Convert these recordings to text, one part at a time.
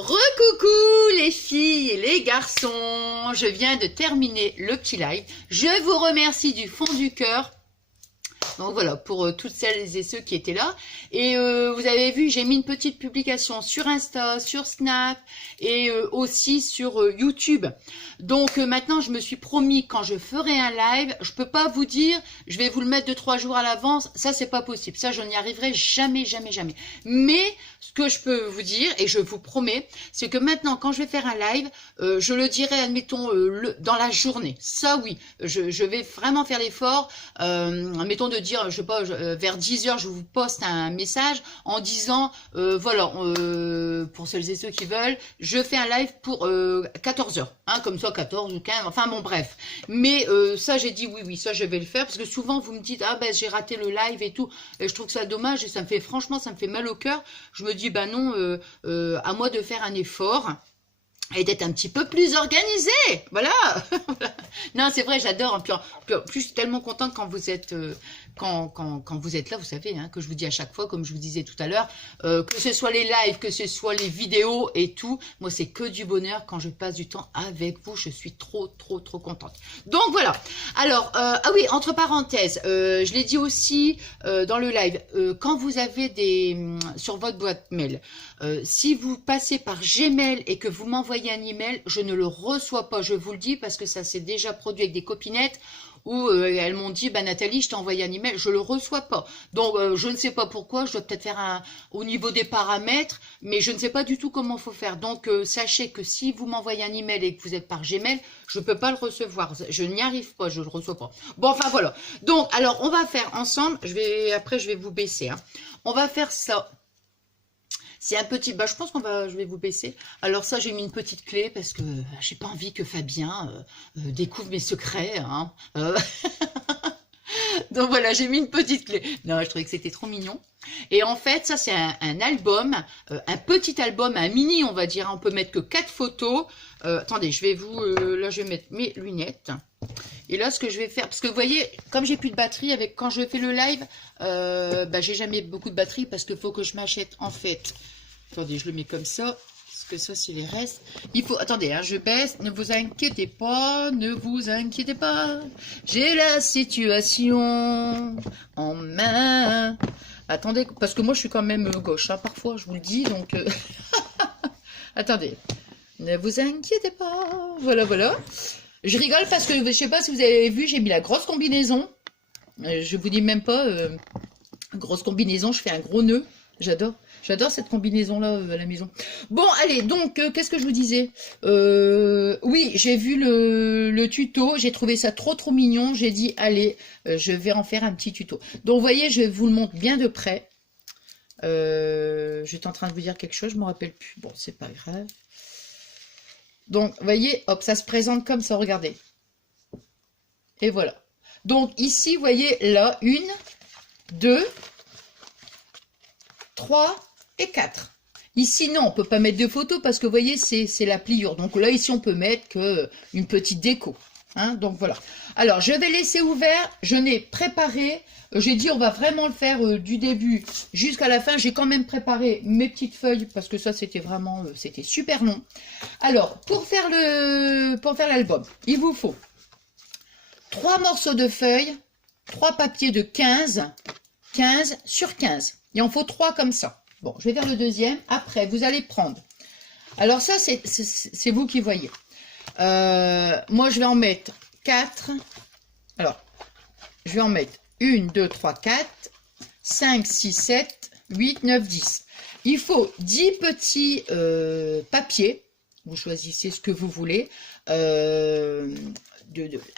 Recoucou les filles et les garçons, je viens de terminer le petit live. Je vous remercie du fond du cœur. Donc voilà, pour toutes celles et ceux qui étaient là. Et vous avez vu, j'ai mis une petite publication sur Insta, sur Snap et aussi sur YouTube. Donc maintenant, je me suis promis, quand je ferai un live, je peux pas vous dire, je vais vous le mettre 2-3 jours à l'avance. Ça, c'est pas possible. Ça, je n'y arriverai jamais, jamais, jamais. Mais ce que je peux vous dire, et je vous promets, c'est que maintenant, quand je vais faire un live, je le dirai, admettons, dans la journée. Ça, oui, je vais vraiment faire l'effort, admettons de dire, je sais pas, vers 10h, je vous poste un message en disant, voilà, pour celles et ceux qui veulent, je fais un live pour 14h, hein, comme ça, 14 ou 15, enfin bon, bref. Mais ça, j'ai dit oui, ça, je vais le faire, parce que souvent, vous me dites, ah ben, j'ai raté le live et tout, et je trouve que ça dommage, et ça me fait, franchement, ça me fait mal au cœur. Je me dis, bah non, à moi de faire un effort et d'être un petit peu plus organisé, voilà. Non, c'est vrai, j'adore. Puis en plus, je suis tellement contente quand vous êtes quand vous êtes là, vous savez, hein, que je vous dis à chaque fois, comme je vous disais tout à l'heure, que ce soit les lives, que ce soit les vidéos et tout, moi c'est que du bonheur quand je passe du temps avec vous. Je suis trop contente. Donc voilà. Alors ah oui, entre parenthèses, je l'ai dit aussi dans le live, quand vous avez sur votre boîte mail, si vous passez par Gmail et que vous m'envoyez un email, je ne le reçois pas, je vous le dis, parce que ça s'est déjà produit avec des copinettes où elles m'ont dit, bah Nathalie, je t'ai envoyé un email, je le reçois pas. Donc je ne sais pas pourquoi, je dois peut-être faire au niveau des paramètres, mais je ne sais pas du tout comment il faut faire. Donc sachez que si vous m'envoyez un email et que vous êtes par Gmail, je ne peux pas le recevoir, je n'y arrive pas, je ne le reçois pas. Bon, enfin voilà. Donc alors on va faire ensemble, après je vais vous baisser, hein. On va faire ça. C'est un petit, je pense je vais vous baisser. Alors ça, j'ai mis une petite clé parce que j'ai pas envie que Fabien découvre mes secrets, hein. Donc voilà, j'ai mis une petite clé. Non, je trouvais que c'était trop mignon. Et en fait, ça c'est un album, un petit album, un mini, on va dire. On peut mettre que 4 photos. Attendez, je vais là je vais mettre mes lunettes. Et là, ce que je vais faire, parce que vous voyez, comme j'ai plus de batterie, quand je fais le live, j'ai jamais beaucoup de batterie parce qu'il faut que je m'achète en fait. Attendez, je le mets comme ça, parce que ça, c'est les restes. Il faut, attendez, hein, je baisse, ne vous inquiétez pas, j'ai la situation en main. Attendez, parce que moi, je suis quand même gauche, hein, parfois, je vous le dis, donc... Attendez, ne vous inquiétez pas, voilà. Je rigole parce que, je sais pas si vous avez vu, j'ai mis la grosse combinaison. Je vous dis même pas, grosse combinaison, je fais un gros nœud, j'adore. J'adore cette combinaison-là à la maison. Bon, allez, donc, qu'est-ce que je vous disais? Oui, j'ai vu le tuto, j'ai trouvé ça trop mignon. J'ai dit, allez, je vais en faire un petit tuto. Donc, vous voyez, je vous le montre bien de près. J'étais en train de vous dire quelque chose, je ne me rappelle plus. Bon, c'est pas grave. Donc, vous voyez, hop, ça se présente comme ça, regardez. Et voilà. Donc, ici, vous voyez, là, 1, 2, 3... et 4. Ici, non, on peut pas mettre de photos parce que vous voyez, c'est la pliure. Donc là, ici, on peut mettre une petite déco. Hein, donc voilà. Alors, je vais laisser ouvert. Je n'ai préparé. J'ai dit, on va vraiment le faire du début jusqu'à la fin. J'ai quand même préparé mes petites feuilles parce que ça, c'était vraiment, c'était super long. Alors, pour faire l'album, il vous faut 3 morceaux de feuilles, 3 papiers de 15 sur 15. Il en faut 3 comme ça. Bon, je vais faire le deuxième. Après, vous allez prendre... Alors ça, c'est vous qui voyez. Moi, je vais en mettre 4. Alors, je vais en mettre 1, 2, 3, 4, 5, 6, 7, 8, 9, 10. Il faut 10 petits papiers. Vous choisissez ce que vous voulez.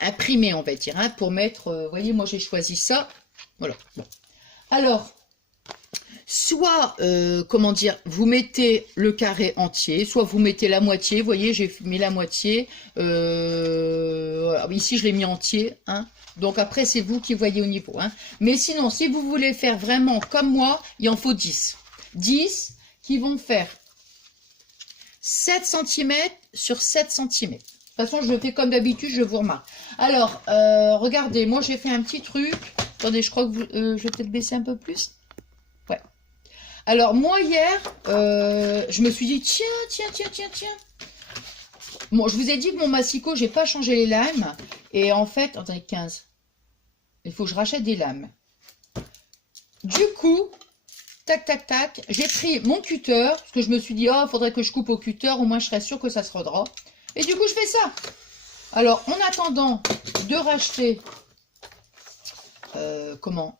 Imprimer, on va dire, hein, pour mettre... vous voyez, moi, j'ai choisi ça. Voilà. Bon. Alors... soit, comment dire, vous mettez le carré entier, soit vous mettez la moitié. Vous voyez, j'ai mis la moitié. Ici, je l'ai mis entier. Hein. Donc après, c'est vous qui voyez au niveau. Hein. Mais sinon, si vous voulez faire vraiment comme moi, il en faut 10. 10 qui vont faire 7 cm sur 7 cm. De toute façon, je fais comme d'habitude, je vous remarque. Alors, regardez, moi, j'ai fait un petit truc. Attendez, je crois que je vais peut-être baisser un peu plus. Ouais. Alors, moi, hier, je me suis dit, tiens. Bon, je vous ai dit que mon massicot, j'ai pas changé les lames. Et en fait, attendez, 15. Il faut que je rachète des lames. Du coup, tac, j'ai pris mon cutter. Parce que je me suis dit, oh, il faudrait que je coupe au cutter. Au moins, je serais sûre que ça se rendra. Et du coup, je fais ça. Alors, en attendant de racheter,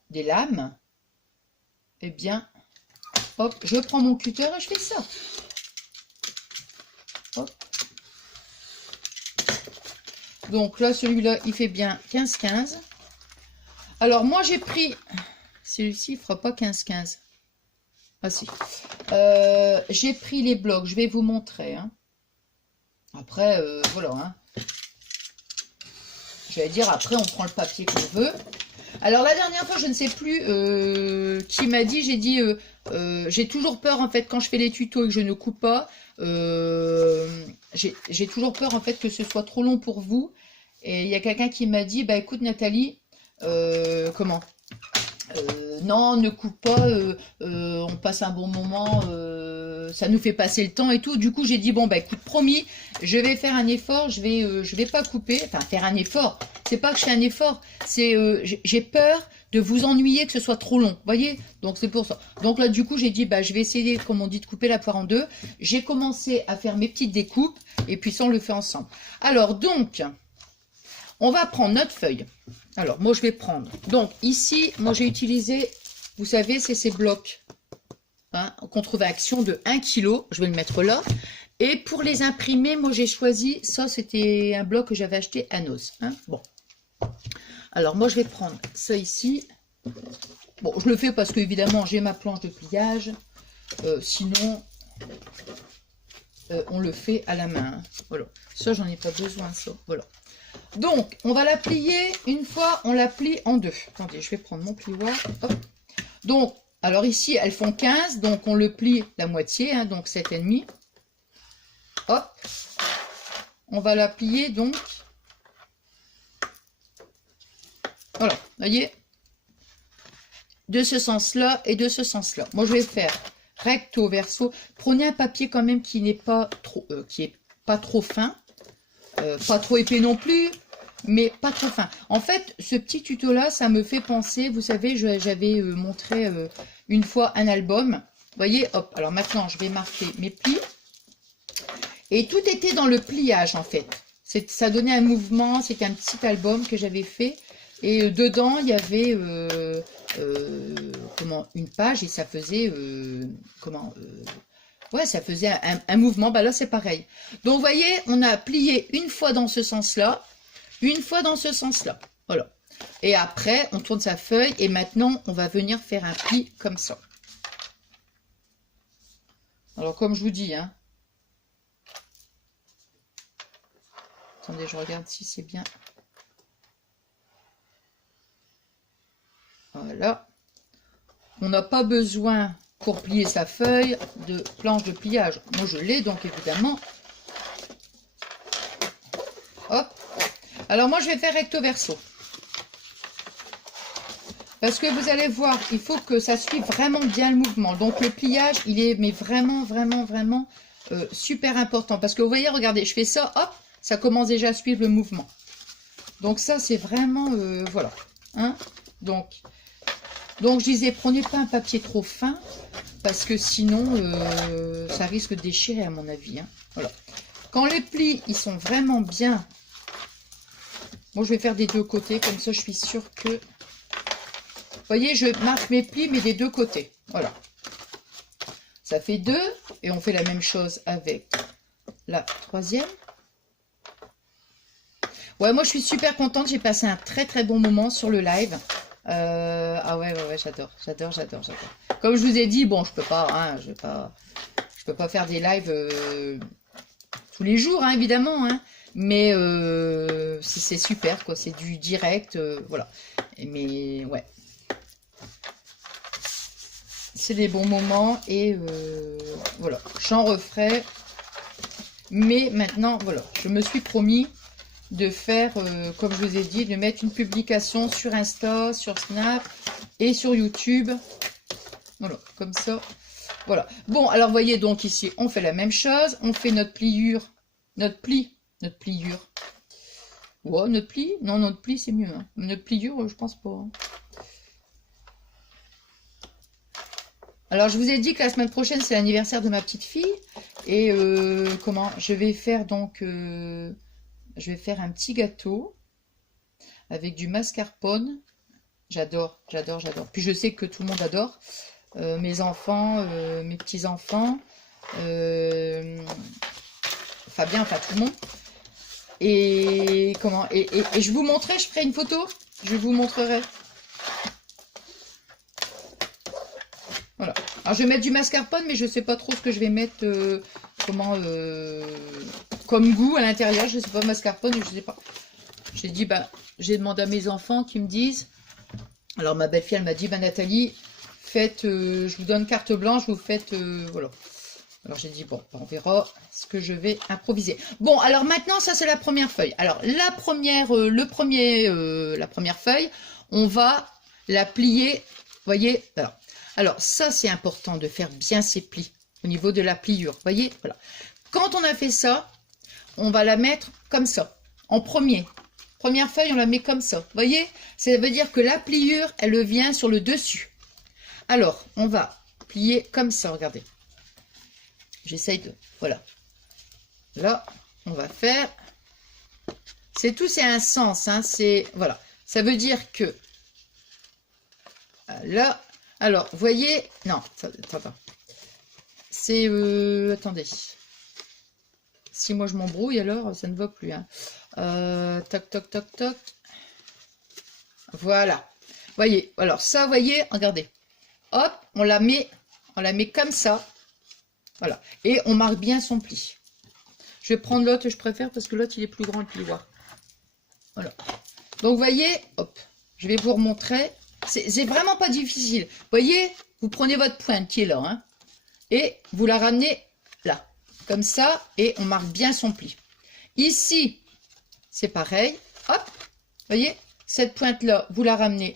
des lames, eh bien, hop, je prends mon cutter et je fais ça. Hop. Donc là, celui-là, il fait bien 15-15. Alors, moi, j'ai pris... Celui-ci, il ne fera pas 15-15. Ah, si. J'ai pris les blocs. Je vais vous montrer. Hein. Après, voilà. Hein. J'allais dire, après, on prend le papier qu'on veut. Alors, la dernière fois, je ne sais plus qui m'a dit, j'ai dit, j'ai toujours peur, en fait, quand je fais les tutos et que je ne coupe pas, j'ai toujours peur, en fait, que ce soit trop long pour vous. Et il y a quelqu'un qui m'a dit, bah, écoute, Nathalie, non, ne coupe pas, on passe un bon moment, ça nous fait passer le temps et tout. Du coup, j'ai dit, bon, bah, écoute, promis, je vais faire un effort, je vais pas couper, enfin, faire un effort. C'est pas que je fais un effort, c'est, j'ai peur de vous ennuyer, que ce soit trop long, voyez. Donc, c'est pour ça. Donc là, du coup, j'ai dit, bah, je vais essayer, comme on dit, de couper la poire en deux. J'ai commencé à faire mes petites découpes, et puis ça, on le fait ensemble. Alors, donc, on va prendre notre feuille. Alors, moi, je vais prendre. Donc, ici, moi, j'ai utilisé, vous savez, c'est ces blocs hein, qu'on trouve à Action de 1 kg. Je vais le mettre là. Et pour les imprimer, moi, j'ai choisi, ça, c'était un bloc que j'avais acheté à Noz. Hein. Bon. Alors, moi, je vais prendre ça ici. Bon, je le fais parce que, évidemment, j'ai ma planche de pliage. Sinon, on le fait à la main. Hein. Voilà. Ça, j'en ai pas besoin, ça. Voilà. Donc, on va la plier, une fois, on la plie en deux. Attendez, je vais prendre mon plioir. Hop. Donc, alors ici, elles font 15, donc on le plie la moitié, hein, donc 7,5. Hop. On va la plier, donc. Voilà, vous voyez. De ce sens-là et de ce sens-là. Moi, je vais faire recto, verso. Prenez un papier quand même qui n'est pas trop fin. Pas trop épais non plus, mais pas trop fin. En fait, ce petit tuto-là, ça me fait penser, vous savez, j'avais montré une fois un album. Vous voyez, hop, alors maintenant, je vais marquer mes plis. Et tout était dans le pliage, en fait. Ça donnait un mouvement, c'était un petit album que j'avais fait. Et dedans, il y avait une page et ça faisait... ouais, ça faisait un mouvement. Bah là, c'est pareil. Donc, vous voyez, on a plié une fois dans ce sens-là, une fois dans ce sens-là. Voilà. Et après, on tourne sa feuille et maintenant, on va venir faire un pli comme ça. Alors, comme je vous dis, hein. Attendez, je regarde si c'est bien. Voilà. On n'a pas besoin... pour plier sa feuille de planche de pliage. Moi, je l'ai, donc évidemment. Hop. Alors, moi, je vais faire recto verso. Parce que vous allez voir, il faut que ça suive vraiment bien le mouvement. Donc, le pliage, il est mais vraiment super important. Parce que vous voyez, regardez, je fais ça, hop, ça commence déjà à suivre le mouvement. Donc, ça, c'est vraiment... voilà. Hein? Donc, je disais, prenez pas un papier trop fin, parce que sinon, ça risque de déchirer, à mon avis. Hein. Voilà. Quand les plis, ils sont vraiment bien... Moi, je vais faire des deux côtés, comme ça, je suis sûre que... Vous voyez, je marque mes plis, mais des deux côtés. Voilà. Ça fait 2, et on fait la même chose avec la troisième. Ouais, moi, je suis super contente. J'ai passé un très bon moment sur le live. Ah ouais, j'adore. Comme je vous ai dit, bon, je peux pas, hein, je peux pas faire des lives tous les jours, hein, évidemment, hein, mais c'est super, quoi, c'est du direct, voilà. Mais ouais, c'est des bons moments et voilà, j'en referai. Mais maintenant, voilà, je me suis promis de faire, comme je vous ai dit, de mettre une publication sur Insta, sur Snap et sur YouTube. Voilà, comme ça. Voilà. Bon, alors, voyez, donc ici, on fait la même chose. On fait notre pliure, notre pliure. Ouais, notre pli, non, notre pli, c'est mieux. Hein. Notre pliure, je pense pas. Hein. Alors, je vous ai dit que la semaine prochaine, c'est l'anniversaire de ma petite fille. Et comment je vais faire donc... je vais faire un petit gâteau avec du mascarpone. J'adore, j'adore, j'adore. Puis je sais que tout le monde adore. Mes enfants, mes petits-enfants, Fabien, enfin tout le monde. Et comment et je vous montrerai, je ferai une photo. Je vous montrerai. Voilà. Alors je vais mettre du mascarpone, mais je sais pas trop ce que je vais mettre comme goût à l'intérieur. Je sais pas, mascarpone, je sais pas. J'ai dit, bah, j'ai demandé à mes enfants qui me disent. Alors ma belle-fille, elle m'a dit, bah Nathalie, faites, je vous donne carte blanche, vous faites, voilà. Alors j'ai dit, bon, on verra ce que je vais improviser. Bon, alors maintenant, ça c'est la première feuille. Alors la première feuille, on va la plier, voyez, alors ça c'est important de faire bien ces plis au niveau de la pliure, voyez, voilà. Quand on a fait ça, on va la mettre comme ça, en première feuille, on la met comme ça, voyez, ça veut dire que la pliure, elle vient sur le dessus. Alors, on va plier comme ça, regardez. J'essaye de... Voilà. Là, on va faire... C'est tout, c'est un sens, hein, c'est... Voilà. Ça veut dire que... Là... Alors, vous voyez... Non, attends. C'est... Attendez. Si moi je m'embrouille, alors ça ne va plus, hein. Toc, toc, toc, toc. Voilà. Voyez, alors ça, voyez, regardez. Hop, on la met comme ça. Voilà. Et on marque bien son pli. Je vais prendre l'autre, je préfère, parce que l'autre, il est plus grand, le plioir. Voilà. Donc, voyez, hop, je vais vous remontrer. C'est vraiment pas difficile. Voyez, vous prenez votre pointe qui est là, hein, et vous la ramenez là, comme ça, et on marque bien son pli. Ici, c'est pareil. Hop, voyez, cette pointe-là, vous la ramenez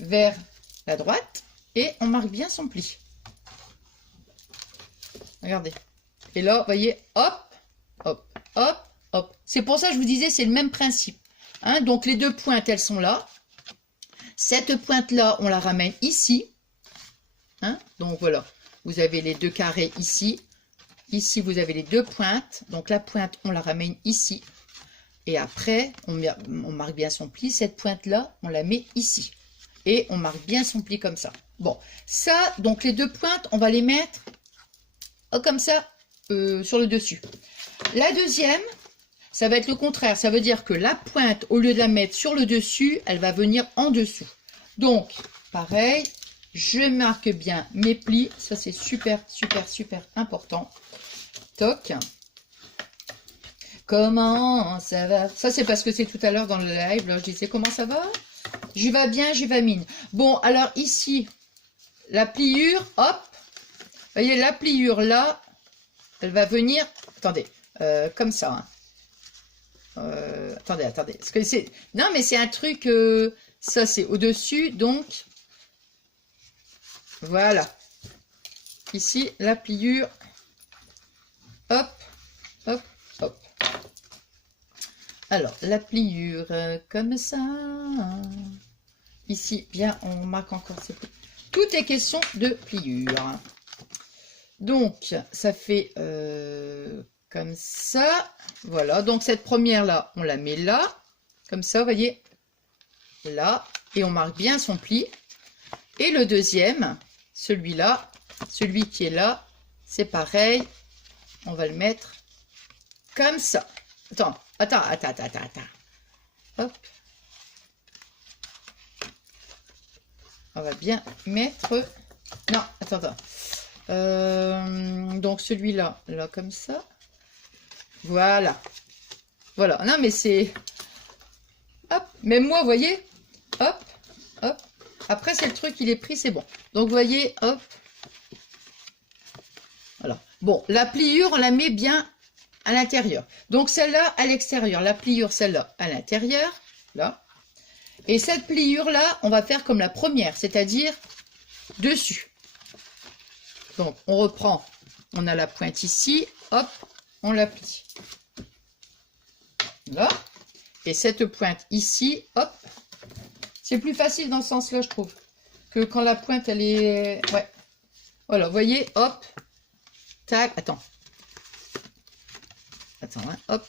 vers la droite, et on marque bien son pli. Regardez. Et là, vous voyez, hop, hop, hop, hop. C'est pour ça que je vous disais, c'est le même principe. Hein, donc, les deux pointes, elles sont là. Cette pointe-là, on la ramène ici. Hein, donc, voilà. Vous avez les deux carrés ici. Ici, vous avez les deux pointes. Donc, la pointe, on la ramène ici. Et après, on marque bien son pli. Cette pointe-là, on la met ici. Et on marque bien son pli comme ça. Bon, ça, donc, les deux pointes, on va les mettre comme ça sur le dessus. La deuxième, ça va être le contraire. Ça veut dire que la pointe, au lieu de la mettre sur le dessus, elle va venir en dessous. Donc, pareil, je marque bien mes plis. Ça, c'est super, super, super important. Toc. Comment ça va? Ça, c'est parce que c'est tout à l'heure dans le live. Là, je disais, comment ça va? J'y vais bien, j'y vais mine. Bon, alors ici, la pliure, hop. Vous voyez, la pliure là, elle va venir, attendez, comme ça. Hein. Attendez. Parce que c'est, non, mais c'est un truc, ça c'est au-dessus, donc, voilà. Ici, la pliure, hop, hop, hop. Alors, la pliure, comme ça. Ici, bien, on marque encore ces plis. Tout est question de pliure. Donc, ça fait comme ça. Voilà, donc cette première-là, on la met là. Comme ça, vous voyez, là. Et on marque bien son pli. Et le deuxième, celui-là, celui qui est là, c'est pareil. On va le mettre comme ça. Attends. Hop. On va bien mettre... Non, attends. Donc celui-là, là comme ça. Voilà. Non mais c'est... Hop, même moi, vous voyez. Hop, hop. Après, c'est le truc, il est pris, c'est bon. Donc, vous voyez, hop. Voilà. Bon, la pliure, on la met bien à l'intérieur. Donc, celle-là, à l'extérieur. La pliure, celle-là, à l'intérieur. Là. Et cette pliure-là, on va faire comme la première, c'est-à-dire dessus. Donc, on reprend. On a la pointe ici. Hop, on la plie. Là. Et cette pointe ici, hop. C'est plus facile dans ce sens-là, je trouve. Que quand la pointe, elle est... Ouais. Voilà, vous voyez, hop. Tac, attends. Attends, hein, hop.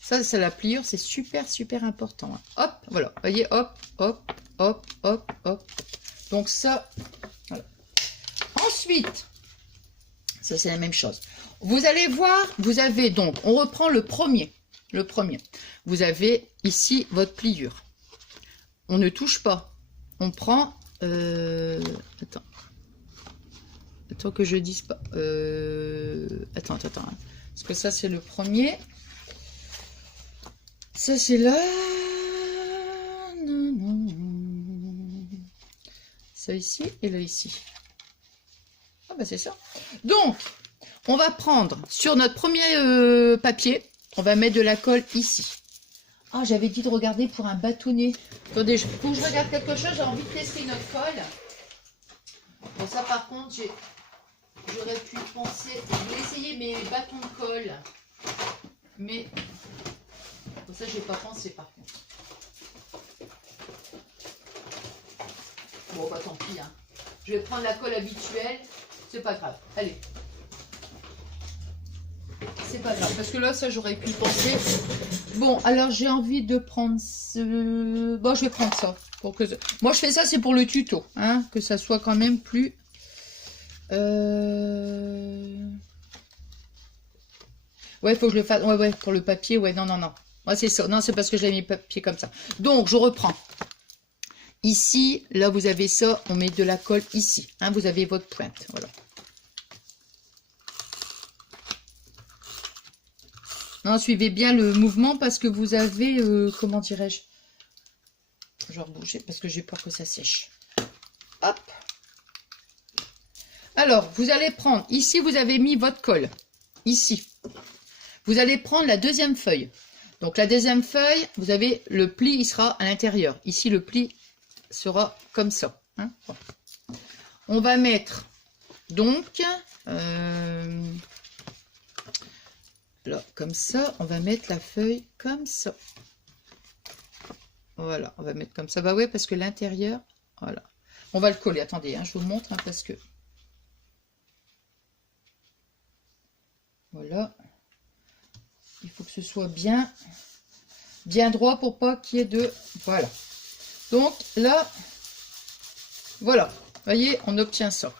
Ça, c'est la pliure, c'est super, super important. Hein. Hop, voilà. Vous voyez, hop, hop, hop, hop, hop. Donc ça, voilà. Ensuite, ça c'est la même chose. Vous allez voir, vous avez donc, on reprend le premier. Le premier. Vous avez ici votre pliure. On ne touche pas. On prend... attends. Attends que je dise pas. Attends. Hein. Parce que ça, c'est le premier. Ça, c'est là. Non. Ça ici et là ici. Ah bah c'est ça. Donc, on va prendre sur notre premier papier, on va mettre de la colle ici. Ah, j'avais dit de regarder pour un bâtonnet. Attendez, faut que je regarde quelque chose, j'ai envie de tester notre colle. Bon, ça par contre, j'aurais pu penser, je vais essayer mes bâtons de colle. Mais, pour ça, j'ai pas pensé par contre. Bon, bah tant pis, hein. Je vais prendre la colle habituelle, c'est pas grave. Allez. C'est pas grave, parce que là, ça, j'aurais pu penser. Bon, alors, j'ai envie de prendre ce... Bon, je vais prendre ça. Pour que... Moi, je fais ça, c'est pour le tuto, hein, que ça soit quand même plus... Ouais, il faut que je le fasse. Ouais, pour le papier, ouais, non. Ouais, c'est ça. Non, c'est parce que j'ai mis le papier comme ça. Donc, je reprends. Ici, là, vous avez ça. On met de la colle ici. Hein, vous avez votre pointe. Voilà. Non, suivez bien le mouvement parce que vous avez, comment dirais-je, je vais rebouger parce que j'ai peur que ça sèche. Hop. Alors, vous allez prendre, ici, vous avez mis votre colle. Ici. Vous allez prendre la deuxième feuille. Donc, la deuxième feuille, vous avez le pli, il sera à l'intérieur. Ici, le pli sera comme ça. Hein. Voilà. On va mettre, donc, là, comme ça, on va mettre la feuille comme ça. Voilà, on va mettre comme ça. Bah ouais, parce que l'intérieur, voilà. On va le coller. Attendez, hein, je vous montre, hein, parce que... Voilà. Il faut que ce soit bien droit pour pas qu'il y ait de... Voilà. Donc, là, voilà. Vous voyez, on obtient ça.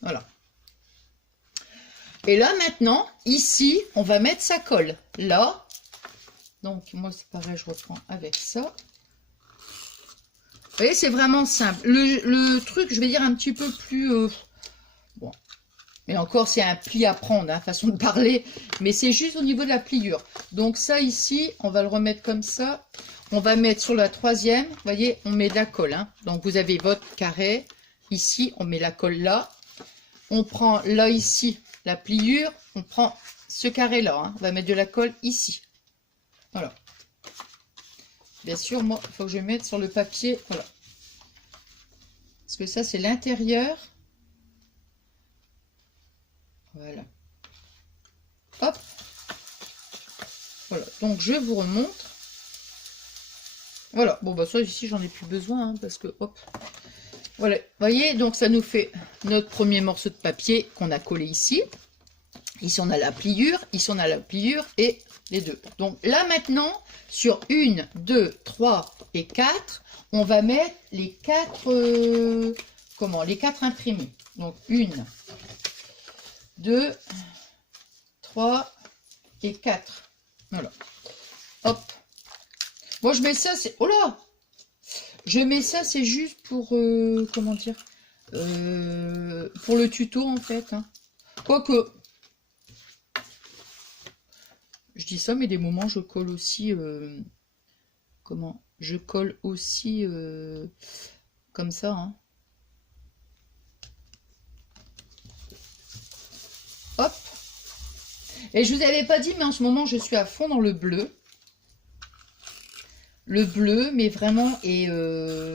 Voilà. Et là, maintenant, ici, on va mettre sa colle. Là. Donc, moi, c'est pareil, je reprends avec ça. Vous voyez, c'est vraiment simple. Le truc, je vais dire un petit peu plus... bon. Mais encore, c'est un pli à prendre, hein, façon de parler. Mais c'est juste au niveau de la pliure. Donc, ça, ici, on va le remettre comme ça. On va mettre sur la troisième. Vous voyez, on met de la colle. Hein. Donc, vous avez votre carré. Ici, on met la colle là. On prend là, ici, la pliure. On prend ce carré-là. Hein. On va mettre de la colle ici. Voilà. Bien sûr, moi, il faut que je mette sur le papier. Voilà. Parce que ça, c'est l'intérieur. Voilà. Hop. Voilà. Donc, je vous remontre. Voilà. Bon, bah ça, ici, j'en ai plus besoin. Hein, parce que, hop. Voilà. Vous voyez, donc, ça nous fait notre premier morceau de papier qu'on a collé ici. Ici, on a la pliure. Ici, on a la pliure et les deux. Donc, là, maintenant, sur 1, 2, 3 et 4, on va mettre les 4... les 4 imprimés. Donc, 1... 2, 3 et 4. Voilà. Hop. Moi, je mets ça, c'est... Oh là! Je mets ça, c'est juste pour... comment dire? Pour le tuto, en fait. Hein. Quoique... Je dis ça, mais des moments, je colle aussi... comment? Je colle aussi... comme ça, hein. Hop. Et je vous avais pas dit, mais en ce moment, je suis à fond dans le bleu. Le bleu, mais vraiment, et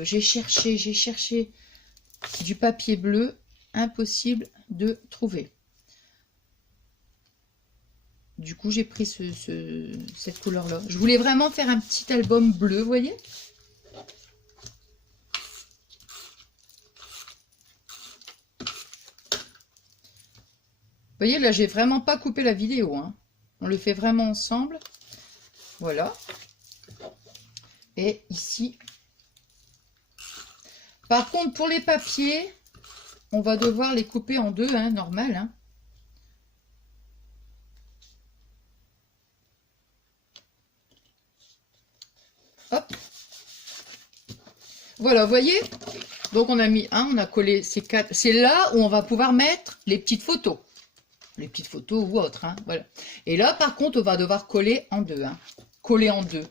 j'ai cherché du papier bleu. impossible de trouver. Du coup, j'ai pris cette couleur-là. Je voulais vraiment faire un petit album bleu, vous voyez? Vous voyez, là, j'ai vraiment pas coupé la vidéo, hein. On le fait vraiment ensemble. Voilà. Et ici. Par contre, pour les papiers, on va devoir les couper en deux, hein, normal, hein. Hop. Voilà, vous voyez? Donc on a mis un, on a collé ces quatre. C'est là où on va pouvoir mettre les petites photos. Les petites photos ou autres, hein, voilà. Et là, par contre, on va devoir coller en deux, hein. Coller en deux.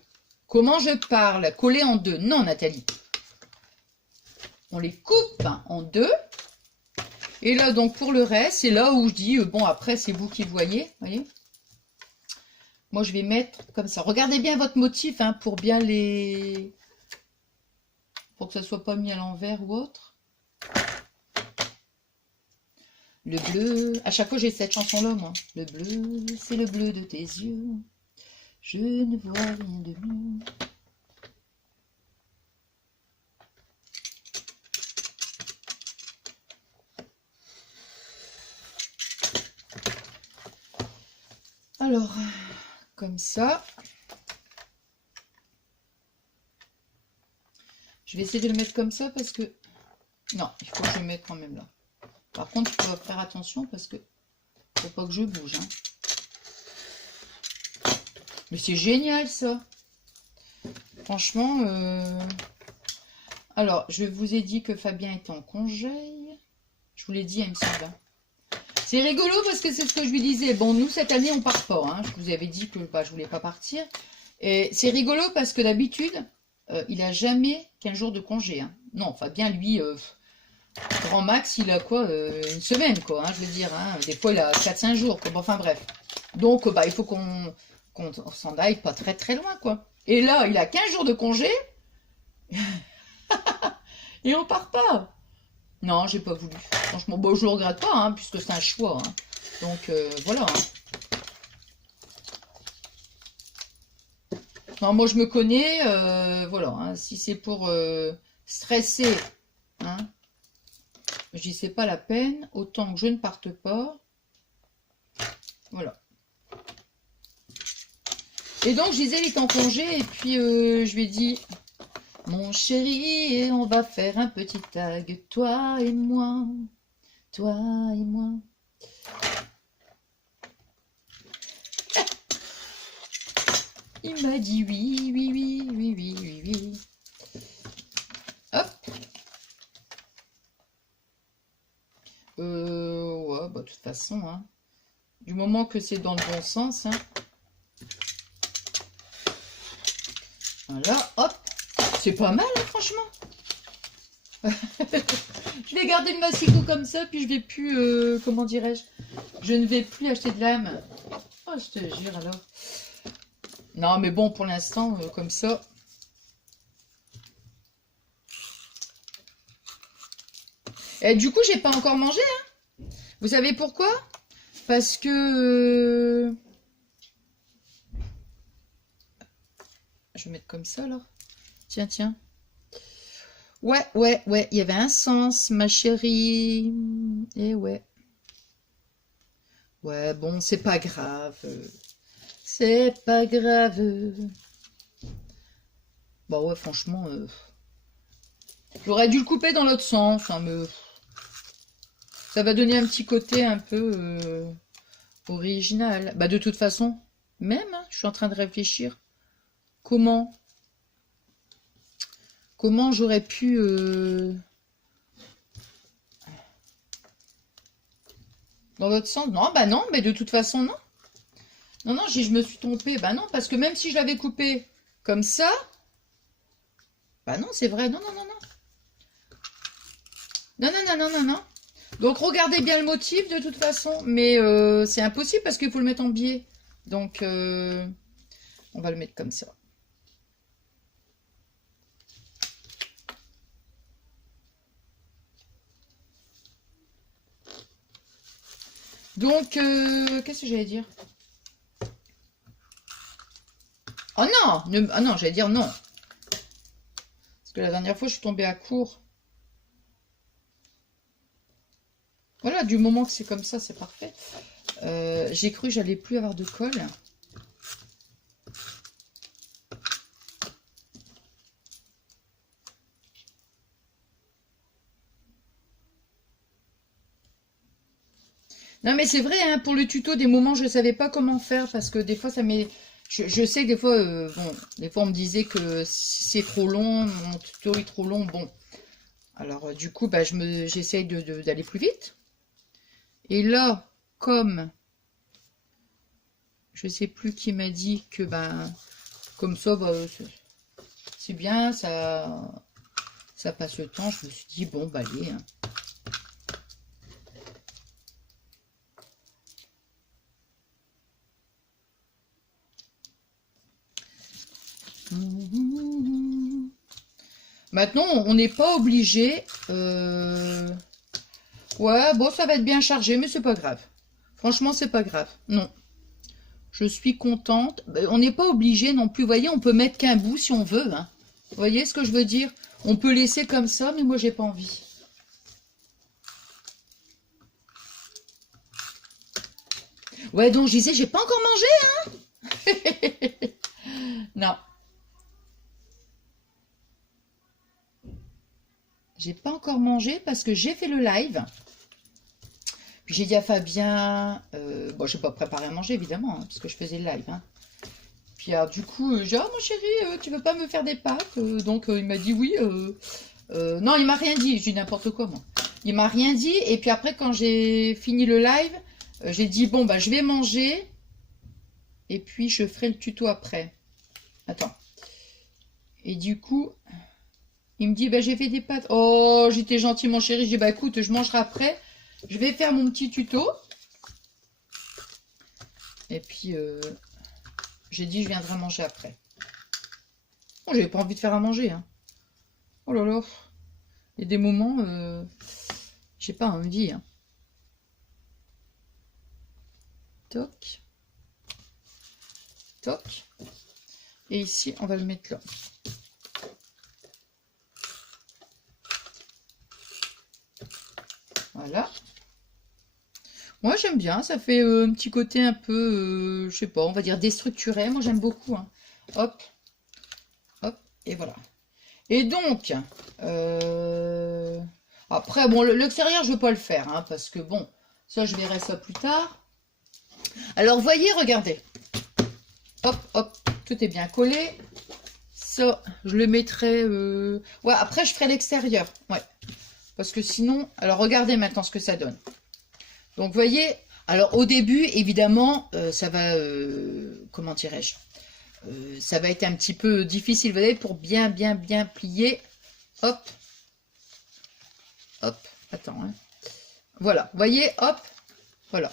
Comment je parle? Coller en deux. Non, Nathalie. On les coupe en deux. Et là, donc, pour le reste, c'est là où je dis, bon, après, c'est vous qui voyez, voyez. Moi, je vais mettre comme ça. Regardez bien votre motif, hein, pour bien les... Pour que ça soit pas mis à l'envers ou autre. Le bleu... À chaque fois, j'ai cette chanson-là, moi. Le bleu, c'est le bleu de tes yeux. Je ne vois rien de mieux. Alors, comme ça. Je vais essayer de le mettre comme ça parce que... Non, il faut que je le mette quand même là. Par contre, il faut faire attention parce que... Faut pas que je bouge, hein. Mais c'est génial, ça. Franchement... Alors, je vous ai dit que Fabien était en congé. Je vous l'ai dit, il me semble. C'est rigolo parce que c'est ce que je lui disais. Bon, nous, cette année, on part pas, hein. Je vous avais dit que bah, je voulais pas partir. Et c'est rigolo parce que d'habitude, il a jamais 15 jours de congé, hein. Non, Fabien, lui, grand max, il a quoi, une semaine, quoi, hein, je veux dire. Hein. Des fois, il a 4-5 jours, quoi. Bon, enfin, bref. Donc, bah, il faut qu'on s'en aille pas très, très loin, quoi. Et là, il a 15 jours de congé. Et on part pas. Non, j'ai pas voulu. Franchement, bon, je le regrette pas, hein, puisque c'est un choix. Hein. Donc, voilà. Hein. Non, moi, je me connais. Voilà. Hein, si c'est pour stresser, hein, je dis c'est pas la peine. Autant que je ne parte pas. Voilà. Et donc, je disais, il est en congé. Et puis, je lui ai dit... Mon chéri, on va faire un petit tag, toi et moi, toi et moi. Il m'a dit oui, oui, oui, oui, oui, oui, oui. Hop. Ouais, bah de toute façon, hein. Du moment que c'est dans le bon sens, hein. Voilà, hop. C'est pas mal, hein, franchement. Je vais garder le massicot comme ça, puis je vais plus, comment dirais-je, je ne vais plus acheter de lame. Oh, je te jure alors. Non, mais bon, pour l'instant, comme ça. Et du coup, j'ai pas encore mangé, hein. Vous savez pourquoi? Parce que... Je vais mettre comme ça, alors. Tiens, tiens. Ouais, ouais, ouais, il y avait un sens, ma chérie. Eh ouais. Ouais, bon, c'est pas grave. C'est pas grave. Bah ouais, franchement, j'aurais dû le couper dans l'autre sens, hein, mais ça va donner un petit côté un peu original. Bah de toute façon, même, hein, je suis en train de réfléchir. Comment j'aurais pu... Dans l'autre sens? Non, bah non, mais de toute façon, non. Non, non, je me suis trompée. Bah non, parce que même si je l'avais coupé comme ça... Bah non, c'est vrai. Non, non, non, non. Non, non, non, non, non, non. Donc, regardez bien le motif, de toute façon. Mais c'est impossible parce qu'il faut le mettre en biais. Donc, on va le mettre comme ça. Donc, qu'est-ce que j'allais dire? Oh non, ah non, j'allais dire non. Parce que la dernière fois, je suis tombée à court. Voilà, du moment que c'est comme ça, c'est parfait. J'ai cru que j'allais plus avoir de colle. Non mais c'est vrai, hein, pour le tuto, des moments je ne savais pas comment faire parce que des fois ça m'est... Je sais que des fois, bon, des fois on me disait que si c'est trop long, mon tuto est trop long, bon. Alors du coup, bah, j'essaye d'aller plus vite. Et là, comme je sais plus qui m'a dit que ben comme ça, bah, c'est bien, ça passe le temps, je me suis dit bon bah allez. Hein. Maintenant, on n'est pas obligé. Ouais, bon, ça va être bien chargé, mais c'est pas grave. Franchement, c'est pas grave. Non. Je suis contente. On n'est pas obligé non plus. Vous voyez, on peut mettre qu'un bout si on veut. Hein. Vous voyez ce que je veux dire? On peut laisser comme ça, mais moi, j'ai pas envie. Ouais, donc je disais, j'ai pas encore mangé, hein. Non. J'ai pas encore mangé parce que j'ai fait le live. Puis j'ai dit à Fabien, bon, je n'ai pas préparé à manger évidemment, hein, parce que je faisais le live. Hein. Puis alors, du coup, j'ai dit, oh mon chéri, tu veux pas me faire des pâtes? Donc il m'a dit oui. Non, il m'a rien dit, je dis n'importe quoi moi. Il m'a rien dit, et puis après, quand j'ai fini le live, j'ai dit, bon, bah je vais manger, et puis je ferai le tuto après. Attends. Et du coup, il me dit, bah j'ai fait des pâtes. Oh, j'étais gentil mon chéri, j'ai dit, bah écoute, je mangerai après. Je vais faire mon petit tuto. Et puis, j'ai dit, je viendrai manger après. Bon, j'avais pas envie de faire à manger. Hein. Oh là là. Il y a des moments, j'ai pas envie. Hein. Toc. Toc. Et ici, on va le mettre là. Voilà. Moi, j'aime bien. Ça fait un petit côté un peu, je sais pas, on va dire déstructuré. Moi, j'aime beaucoup. Hein. Hop. Hop. Et voilà. Et donc, après, bon, l'extérieur, je ne veux pas le faire. Hein, parce que, bon, ça, je verrai ça plus tard. Alors, voyez, regardez. Hop, hop. Tout est bien collé. Ça, je le mettrai... Ouais, après, je ferai l'extérieur. Ouais. Parce que sinon... Alors, regardez maintenant ce que ça donne. Donc, vous voyez... Alors, au début, évidemment, ça va... comment dirais-je, ça va être un petit peu difficile, vous voyez, pour bien plier. Hop. Hop. Attends. Hein. Voilà. Vous voyez, hop. Voilà.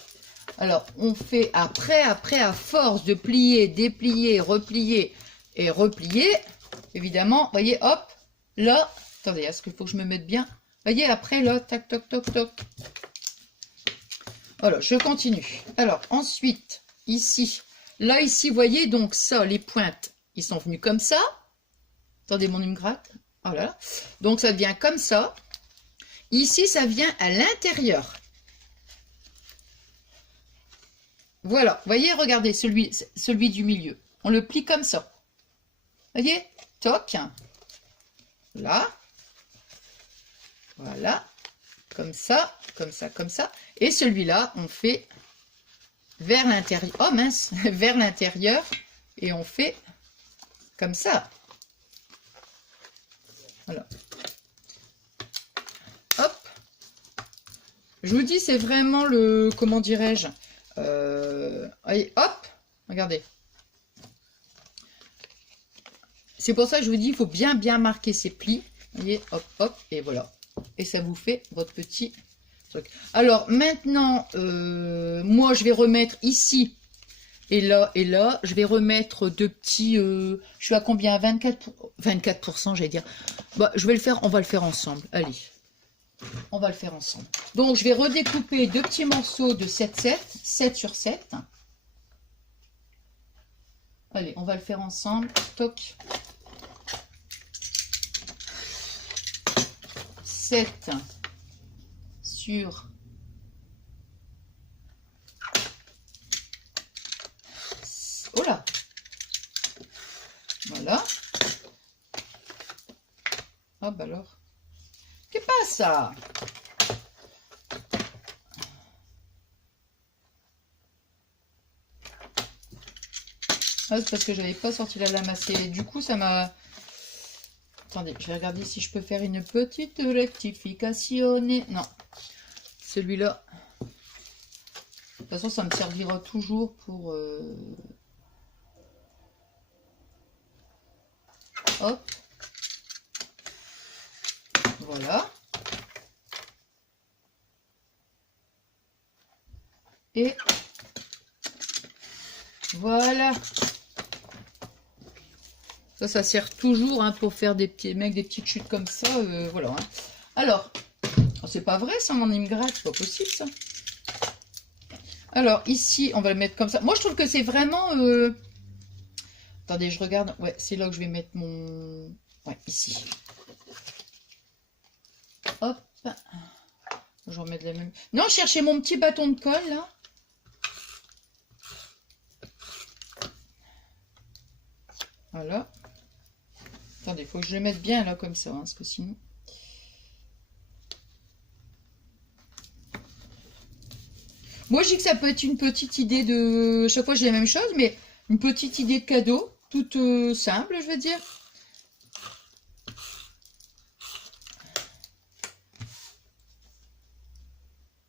Alors, on fait après, à force de plier, déplier, replier et replier, évidemment, vous voyez, hop, là, attendez, est-ce qu'il faut que je me mette bien? Vous voyez, après, là, tac, toc, toc, toc. Voilà, je continue. Alors, ensuite, ici, là, ici, vous voyez, donc ça, les pointes, ils sont venus comme ça. Attendez, mon me gratte. Voilà. Donc, ça devient comme ça. Ici, ça vient à l'intérieur. Voilà, vous voyez, regardez, celui du milieu. On le plie comme ça. Vous voyez, toc. Là. Voilà. Comme ça, comme ça, comme ça. Et celui-là, on fait vers l'intérieur. Oh mince, vers l'intérieur. Et on fait comme ça. Voilà. Hop. Je vous dis, c'est vraiment le... Comment dirais-je? Allez, hop. Regardez. C'est pour ça que je vous dis, il faut bien marquer ces plis. Vous voyez, hop, hop. Et voilà. Et ça vous fait votre petit truc. Alors, maintenant, moi, je vais remettre ici et là, je vais remettre de petits... je suis à combien? 24%, j'allais dire. Bah, je vais le faire, on va le faire ensemble. Allez. On va le faire ensemble. Donc, je vais redécouper 2 petits morceaux de 7 sur 7. Allez, on va le faire ensemble. Toc. 7 sur 7. Oh là. Voilà. Hop alors. Qu'est-ce que c'est ça? Ah, c'est parce que j'avais pas sorti la lame assez. Du coup, ça m'a... Attendez, je vais regarder si je peux faire une petite rectification. Non, celui-là. De toute façon, ça me servira toujours pour... Hop. Voilà. Et voilà. Ça sert toujours hein, pour faire des petits mecs, des petites chutes comme ça. Voilà. Hein. Alors, oh, c'est pas vrai ça, mon imgrate, c'est pas possible ça. Alors ici, on va le mettre comme ça. Moi, je trouve que c'est vraiment. Attendez, je regarde. Ouais, c'est là que je vais mettre mon. Ouais, ici. Hop. Je vais remettre la même. Non, cherchez mon petit bâton de colle là. Voilà. Attendez, il faut que je le mette bien là comme ça, hein, parce que sinon... Moi, je dis que ça peut être une petite idée de... Chaque fois, j'ai la même chose, mais une petite idée de cadeau, toute simple, je veux dire.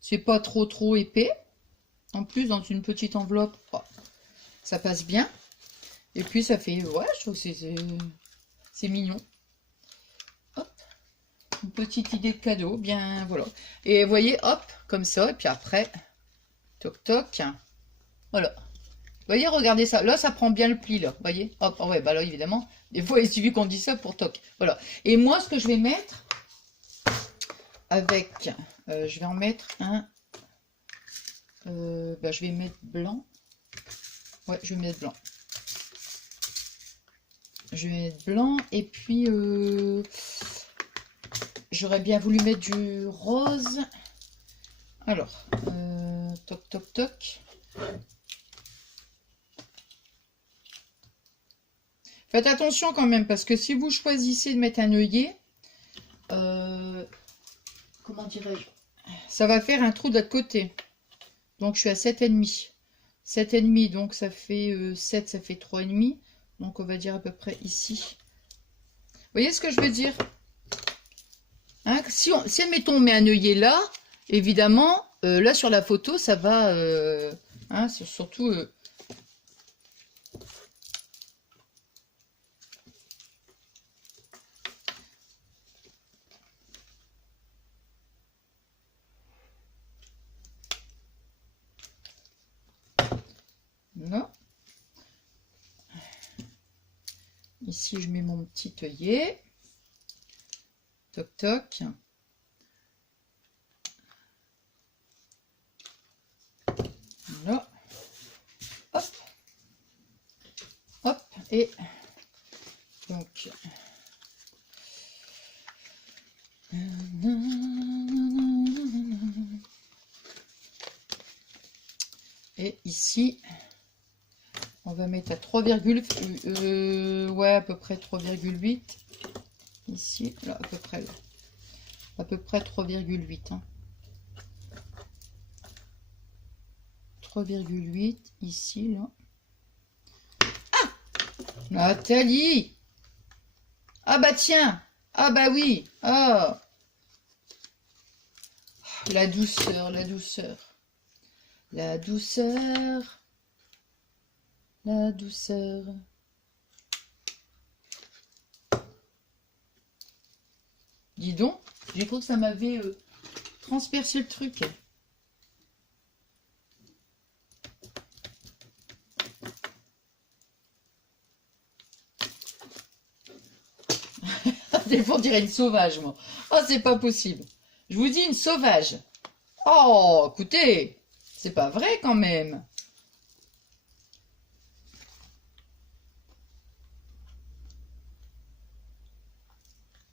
C'est pas trop épais. En plus, dans une petite enveloppe, oh, ça passe bien. Et puis, ça fait... Ouais, je trouve que c'est mignon. Hop. Une petite idée de cadeau, bien, voilà. Et vous voyez, hop, comme ça. Et puis après, toc, toc. Voilà. Vous voyez, regardez ça. Là, ça prend bien le pli, là. Vous voyez, hop, oh ouais, bah là, évidemment. Des fois, il suffit qu'on dise ça pour toc. Voilà. Et moi, ce que je vais mettre avec... je vais en mettre un... bah, je vais mettre blanc. Ouais, je vais mettre blanc. Je vais mettre blanc. Et puis... j'aurais bien voulu mettre du rose. Alors, toc, toc, toc. Faites attention quand même, parce que si vous choisissez de mettre un œillet, comment dirais-je, ça va faire un trou de l'autre côté. Donc, je suis à 7,5. 7,5, donc ça fait 7, ça fait 3,5. Donc, on va dire à peu près ici. Vous voyez ce que je veux dire? Hein, si admettons on met un œillet là, évidemment, là sur la photo, ça va, hein, surtout... non. Ici, je mets mon petit œillet. Toc, toc. Voilà. Hop. Hop. Et donc... Et ici, on va mettre à 3, ouais, à peu près 3,8. Ici, là, à peu près là. À peu près 3,8. Hein. 3,8 ici, là. Ah! Nathalie! Ah bah tiens! Ah bah oui! Ah! La douceur, la douceur. La douceur. La douceur. Dis donc, j'ai cru que ça m'avait transpercé le truc. Des fois, on dirait une sauvage, moi. Oh, c'est pas possible. Je vous dis une sauvage. Oh, écoutez, c'est pas vrai quand même.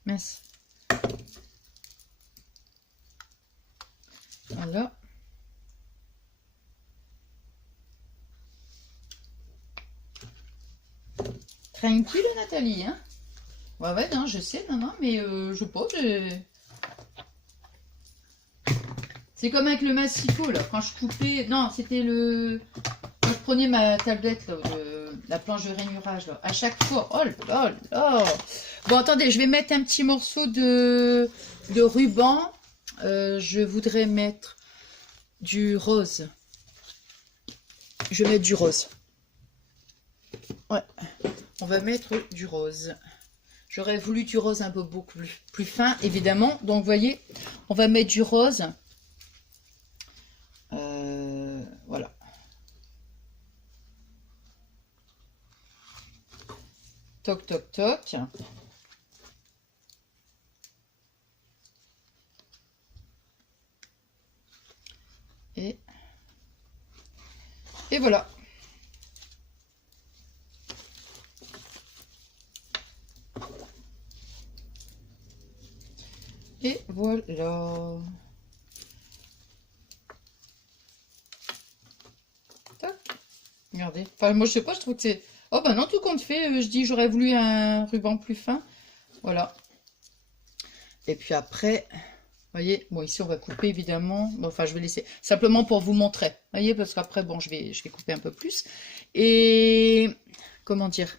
Mince. Voilà. Tranquille, Nathalie, hein? Ouais, ouais, non, je sais, non, mais je sais pas, c'est comme avec le massicot, là, quand je coupais... Non, c'était le... Quand je prenais ma tablette, là, la planche de rainurage, là, à chaque fois... Oh là là! Bon, attendez, je vais mettre un petit morceau de ruban. Je voudrais mettre du rose. Je vais mettre du rose. Ouais, on va mettre du rose. J'aurais voulu du rose un peu beaucoup plus fin, évidemment. Donc, vous voyez, on va mettre du rose. Voilà. Toc, toc, toc. Et voilà. Et voilà. Tac. Regardez. Enfin, moi, je sais pas, je trouve que c'est... Oh, bah non, tout compte fait, je dis, j'aurais voulu un ruban plus fin. Voilà. Et puis après, vous voyez, bon, ici, on va couper, évidemment. Bon, enfin, je vais laisser simplement pour vous montrer. Vous voyez, parce qu'après, bon, je vais couper un peu plus. Et... Comment dire?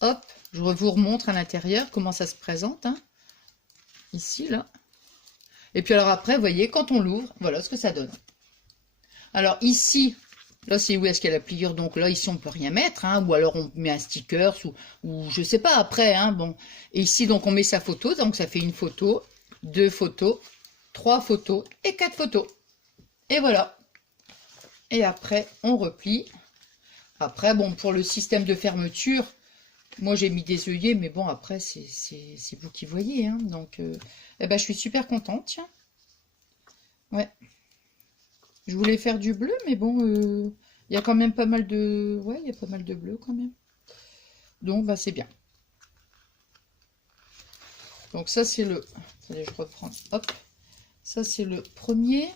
Hop, je vous remontre à l'intérieur comment ça se présente. Hein. Ici, là. Et puis alors après, vous voyez, quand on l'ouvre, voilà ce que ça donne. Alors ici, là c'est où est-ce qu'il y a la pliure. Donc là, ici, on ne peut rien mettre. Hein, ou alors on met un sticker ou je sais pas après. Hein, bon. Et ici, donc on met sa photo. Donc ça fait une photo, 2 photos, 3 photos et 4 photos. Et voilà. Et après, on replie. Après, bon, pour le système de fermeture... Moi, j'ai mis des œillets, mais bon, après, c'est vous qui voyez. Hein, donc, eh ben, je suis super contente, tiens. Ouais. Je voulais faire du bleu, mais bon, il y a quand même pas mal de... Ouais, il y a pas mal de bleu, quand même. Donc, bah, c'est bien. Donc, ça, c'est le... Allez, je reprends. Hop. Ça, c'est le premier.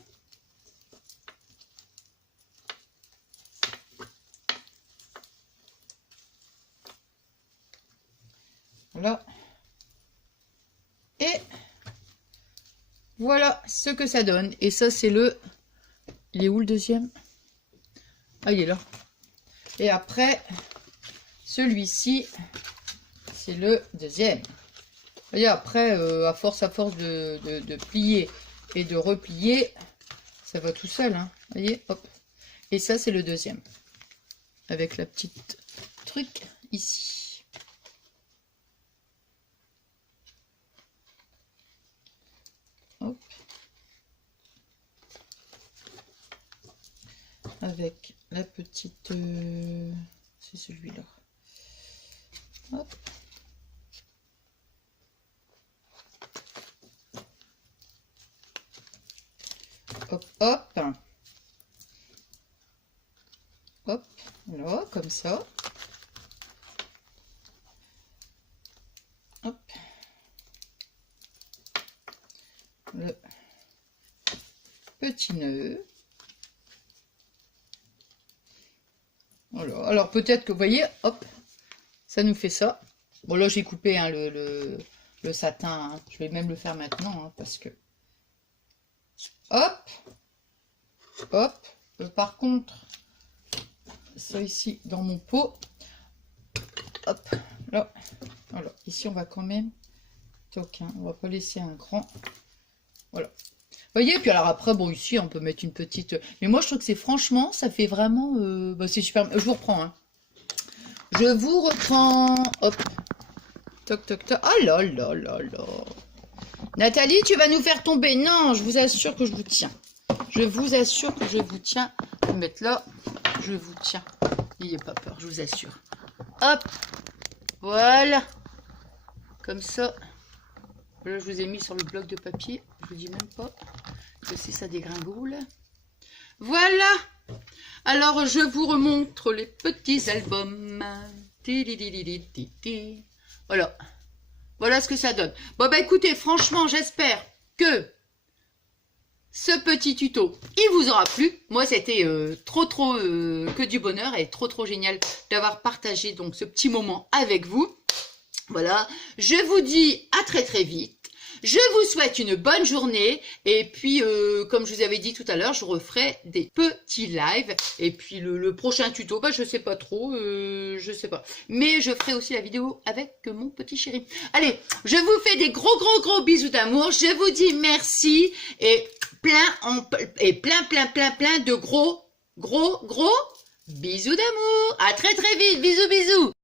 Voilà. Et voilà ce que ça donne. Et ça, c'est le... Il est où le deuxième? Ah, il est là. Et après, celui-ci, c'est le deuxième. Vous voyez, après, à force de plier et de replier, ça va tout seul. Hein. Vous voyez, hop. Et ça, c'est le deuxième. Avec la petite truc ici. Hop. Avec la petite... c'est celui-là. Hop. Hop, hop. Hop, là, comme ça. Hop. Le petit nœud. Voilà. Alors peut-être que vous voyez, hop, ça nous fait ça. Bon là j'ai coupé hein, le satin. Hein. Je vais même le faire maintenant hein, parce que... Hop. Hop. Par contre, ça ici dans mon pot. Hop. Là. Voilà. Ici on va quand même... Toc, hein, on va pas laisser un grand... Voilà. Vous voyez, puis alors après, bon, ici, on peut mettre une petite... Mais moi, je trouve que c'est franchement, ça fait vraiment... bah, c'est super... Je vous reprends, hein. Je vous reprends. Hop. Toc, toc, toc. Oh là là là là. Nathalie, tu vas nous faire tomber. Non, je vous assure que je vous tiens. Je vous assure que je vous tiens. Je vais mettre là. Je vous tiens. N'ayez pas peur, je vous assure. Hop. Voilà. Comme ça. Là, je vous ai mis sur le bloc de papier. Je vous dis même pas que si ça dégringole. Voilà. Alors, je vous remontre les petits albums. Voilà. Voilà ce que ça donne. Bon, bah écoutez, franchement, j'espère que ce petit tuto, il vous aura plu. Moi, c'était trop que du bonheur et trop génial d'avoir partagé donc ce petit moment avec vous. Voilà, je vous dis à très vite. Je vous souhaite une bonne journée et puis comme je vous avais dit tout à l'heure, je referai des petits lives et puis le prochain tuto, bah je sais pas trop, je sais pas. Mais je ferai aussi la vidéo avec mon petit chéri. Allez, je vous fais des gros bisous d'amour. Je vous dis merci et plein de gros bisous d'amour. À très vite. Bisous.